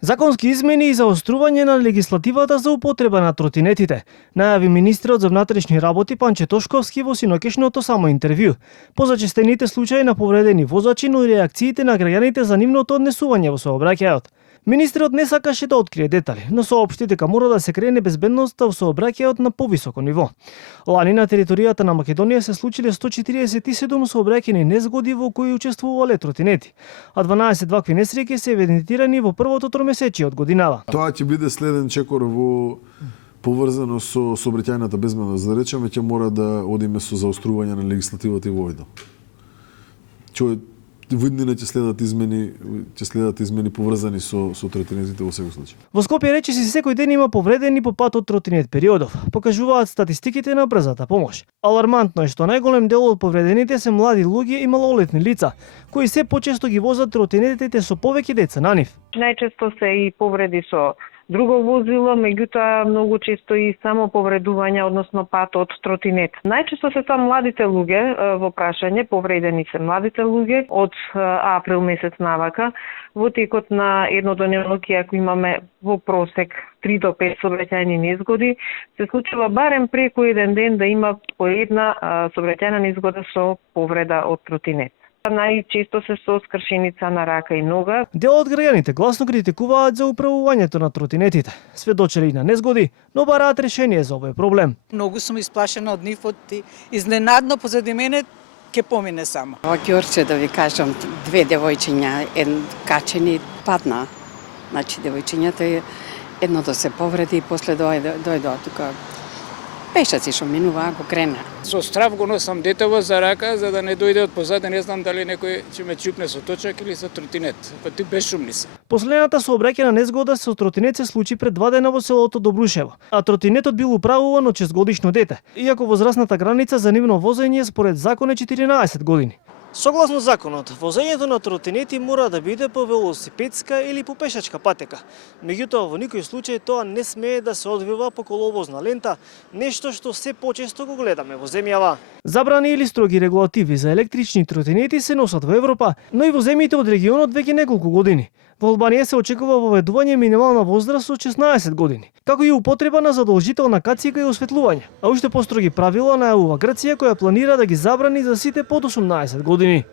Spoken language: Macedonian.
Законски измени и заострување на легислативата за употреба на тротинетите, најави министерот за внатрешни работи Панче Тошковски во синокешното само интервју, по зачестените случаи на повредени возачи, но и реакциите на граѓаните за нивното однесување во сообраќајот. Министерот не сакаше да открие детали, но соопшти дека мора да се крене безбедноста во сообраќајот на повисоко ниво. Лани на територијата на Македонија се случиле 147 сообраќајни незгоди во кои учествувале тротинети, а 12 вакви несреќи се евидентирани во првото тромесечие од годинава. Тоа ќе биде следен чекор во поврзано со сообраќајната безбедност. За да речеме, ќе мора да одиме со заострување на легислативата и во овој дел. Во иднина ќе следат измени поврзани со тротинетите во секој случај. Во Скопје речиси секој ден има повредени по патот тротинет периодов, покажуваат статистиките на брзата помош. Алармантно е што најголем дел од повредените се млади луѓе и малолетни лица, кои се почесто ги возат тротинетите со повеќе деца на нив. Најчесто се и повреди со друго возило, меѓутоа многу често и само повредување, односно пат од тротинет. Најчесто се тоа младите луѓе во прашање, повредени се младите луѓе од април месец навака. Во текот на едно денонокие, ако имаме во просек 3 до 5 сообраќајни незгоди, се случува барем преку еден ден да има по една сообраќајна незгода со повреда од тротинет. Најчесто се со скршеница на рака и нога. Дел од граѓаните гласно критикуваат за управувањето на тротинетите. Сведочели на незгоди, но бараат решение за овој проблем. Многу сум исплашена од нив, изненадно позади мене ќе помине само. Во Ѓорче, да ви кажам, две девојчиња, качени падна. Значи, девојчињата едното се повреди и после дојде тука. Пешаци што минува, го крена. Со страв го носам детево за рака, за да не дојде од позади, не знам дали некој ќе ме чупне со точак или со тротинет. Ти безшумни се. Последната сообраќајна незгода со тротинет се случи пред 2 дена во селото Добрушево, а тротинетот бил управуван од 6-годишно дете, иако возрастната граница за нивно возење според закон е 14 години. Согласно законот, возењето на тротинети мора да биде по велосипедска или по пешачка патека. Меѓутоа, во никој случај тоа не смее да се одвива по коловозна лента, нешто што се почесто го гледаме во земјава. Забрани или строги регулативи за електрични тротинети се носат во Европа, но и во земјите од регионот веќе неколку години. Во Албанија се очекува воведување минимална возраст од 16 години, како и употреба на задолжителна кацика и осветлување. А уште построги правила најавува Грција, која планира да ги забрани за сите под 18 години.